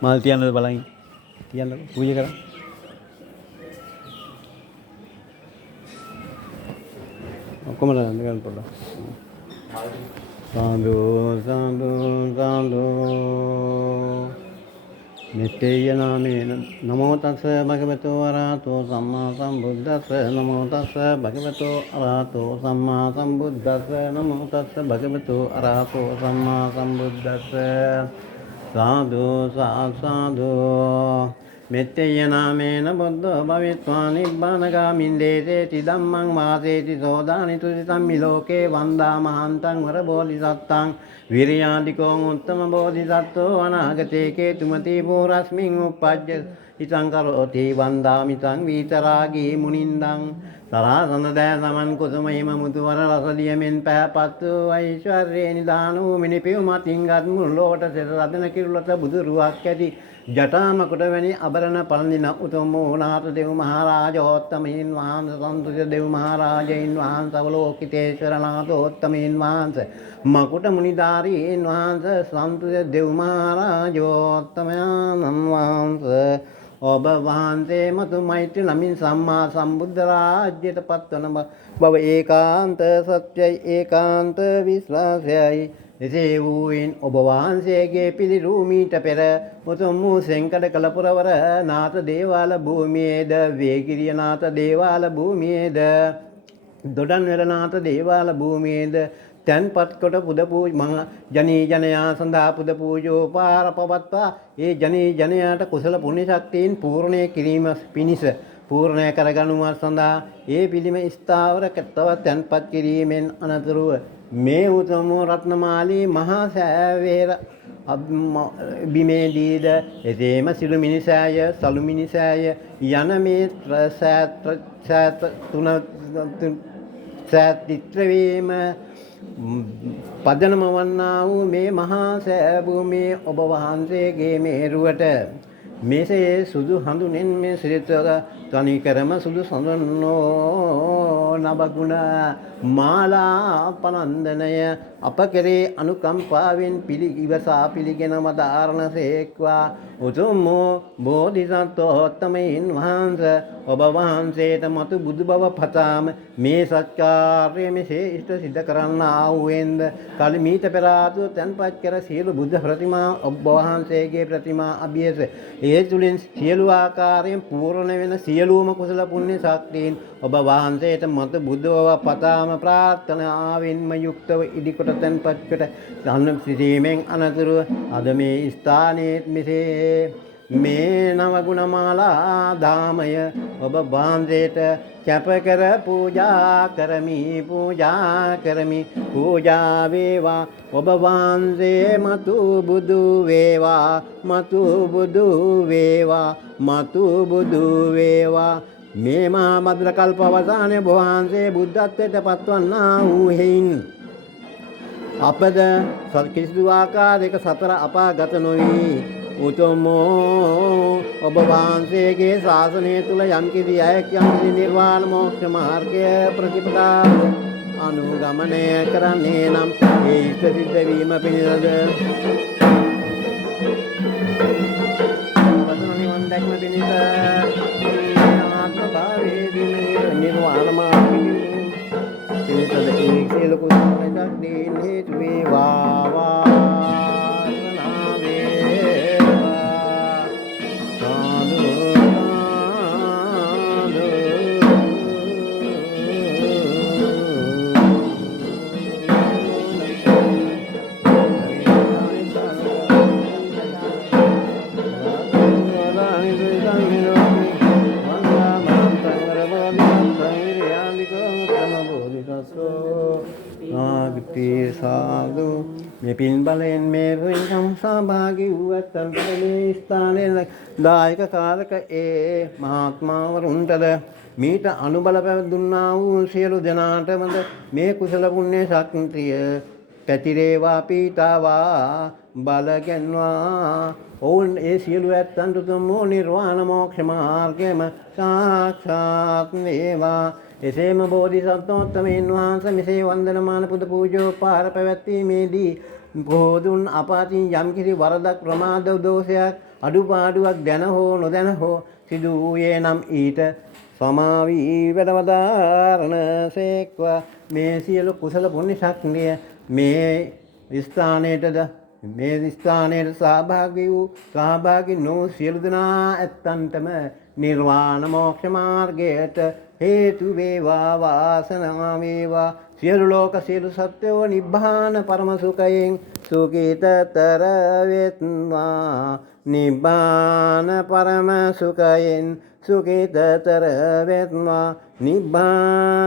මල් තියන්නද බලන්න. තියන්නද පූජා කරන්න. ඔක්කොම දාන්න ගන්න පොඩ්ඩක්. සාදු සාදු සාදු මෙත්තේය නාමේන නමෝ තස්ස භගවතෝ අරහතෝ සම්මා සම්බුද්දස්ස නමෝ තස්ස භගවතෝ අරහතෝ සම්මා සම්බුද්දස්ස නමෝ තස්ස භගවතෝ අරහතෝ සම්මා සම්බුද්දස්ස සාදු සාදු මෙත්තේය නාමේන බුද්ධෝ භවිත්වා නිබ්බානගාමින් දේසේති ධම්මං වාසේති සෝදානි තුසිතම් මිලෝකේ වන්දා මහන්තං වර බෝධිසත්තං විරියාදිකෝ උත්තම බෝධිසත්තෝ අනාගතේ කේතුමති පූරස්මින් උප්පජ්ජ ඉතං කරෝති වන්දාමිතං විතරාගී මුනින්දං සරාසන දෑ සමන් කුසුමහිම මුතුවර රසදියමෙන් පැහැපත් වූ ඓශ්වර්යේ නිදානූ මිනිපිව්මතින්ගත් මුල්ලෝට සෙත රදන කිරුළත බුදුරුවක් ඇති ජටාමකුට වැනි අබරණ පළඳින උතුම් වූ නාථ දෙව් මහරජෝත්තමීන් වහන්සේ සන්තුෂ දෙව් මහරජයින් වහන්සේ අවලෝකිතේශ්වර නාථෝත්තමීන් වහන්සේ මකුට මුනිදාරීන් වහන්සේ සන්තුෂ දෙව් මහරජෝත්තමයන් වහන්සේ ඔබ වහන්සේ මතු මෛත්‍රී නමින් සම්මා සම්බුද්ධ රාජ්‍යයට පත්වන බව ඒකාන්ත සත්‍යයි ඒකාන්ත විශ්වාසයයි. එසේ වූයින් ඔබ වහන්සේගේ පිළිරූමීට පෙර උතුම් වූ සෙන්කඩ කලපුරවර නාථ දේවාල භූමියේද වේගිරිය නාථ දේවාල භූමියේද දොඩන්වැල නාථ දේවාල භූමියේද තැන්පත් කොට පුද මහා ජනී ජනයා සඳහා පුද පූජෝපාර පවත්වා ඒ ජනී ජනයාට කුසල පුණ්‍ය ශක්තියින් පූර්ණය කිරීම පිණිස පූර්ණය කරගනුවත් සඳහා ඒ පිළිම ස්ථාවර තව තැන්පත් කිරීමෙන් අනතුරුව මේ උතුම් රත්නමාලී මහා සෑවේර බිමේදීද එසේම සිළු මිනිසෑය සලු මිනිසෑය යන මේ සෑත්‍රිත්‍රවීම පදනම වන්නා වූ මේ මහා සෑ භූමියේ ඔබ වහන්සේගේ මේරුවට මෙසේ සුදු හඳුනෙන් මේ සිරිතක තනිකරම සුදු සඳනෝ නබගුණ මාලා පනන්දනය අප කෙරේ අනුකම්පාවෙන් ඉවසා පිළිගෙන වදාරණසේක්වා උතුම් වූ බෝධිසත්වෝත්තමයින් වහන්සේ ඔබ වහන්සේට මතු බුදු බව පතාම මේ සත්කාර්ය මෙසේ ඉෂ්ට සිද්ධ කරන්නා වූෙන්ද කලිමීට පෙර ආතුව තැන්පත් කර සියලු බුද්ධ ප්‍රතිමා ඔබ වහන්සේගේ ප්‍රතිමා අභියස ඒ තුලින් සියලු ආකාරයෙන් පූර්ණ වෙන සියලුම කුසල පුණ්‍ය ශක්තියින් ඔබ වහන්සේට මත බුදු බව පතාම ප්‍රාර්ථනාවෙන්ම යුක්තව ඉදිකොට තැන්පත් කොට ධන සිටීමෙන් අනතුරුව අද මේ ස්ථානයේ මෙසේ මේ නවගුණ මාලා දාමය ඔබ වහන්සේට කැප කර පූජා කරමි පූජා වේවා ඔබ වහන්සේ මතු බුදු වේවා මතු බුදු වේවා මේ මහා භද්‍ර කල්ප අවසානයේ වහන්සේ බුද්ධත්වයට පත්වන්නා වූ හේයින් අපද කිසිදු ආකාරයක සතර අපාගත නොවි උතුම් ඔබ වහන්සේගේ ශාසනය තුල යම්කිසි අයෙක් යම්කිසි නිර්වාණ මොක්ෂ මාර්ගය ප්‍රතිපදාව අනුගමනය කරන්නේ නම් ඒ ඉෂ්ට සිද්ධ වීම පිණිසද නිවන් දැක්ම පිණිස ආත්ම භාවයේදී නිර්වාණ මාර්ගය පිණිසද ඒ සියලු කුසලයක් දීන් හේතු වේවා සාදු මේ පින් බලයෙන් මේ සහභාගී වූ ඇත්තන්ට මේ ස්ථානයේ දායක කාරක ඒ මහාත්මාවරුන්ටද මීට අනුබල පැවදුන්නා වූ සියලු දෙනාටම මේ කුසල පුණ්‍ය ශක්තිය පැතිරේවා පීඨාවා බලගෙන්වා ඔවුන් ඒ සියලු ඇත්තන්ට තුම් නිර්වාණ මොක්ෂ මාර්ගයම සාක්ෂාත් වේවා එසේම බෝධිසත්වෝත්තමයන් වහන්සේ මෙසේ වන්දනමාන පුද පූජෝපහාර පැවැත්වීමේදී බෝධුන් අපාතින් යම්කිසි වරදක් ප්‍රමාද දෝෂයක් අඩුපාඩුවක් දැන හෝ නොදැන හෝ සිදු වූයේ නම් ඊට සමාවී වැඩවදාරණ සේක්වා. මේ සියලු කුසල පුණ්‍ය ශක්තිය මේ ස්ථානයේද මේ ස්ථානයේ සහභාගී වූ සියලු දෙනා ඇත්තන්ටම නිර්වාණ මෝක්ෂ මාර්ගයට හේතු වේවා වාසනාව වේවා. සියලු ලෝක සියලු සත්වෝ නිබ්බාන පරම සුඛයෙන් සුඛිතතර වෙත්වා. නිබ්බාන පරම සුඛයෙන් සුඛිතතර වෙත්වා. නිබ්බාන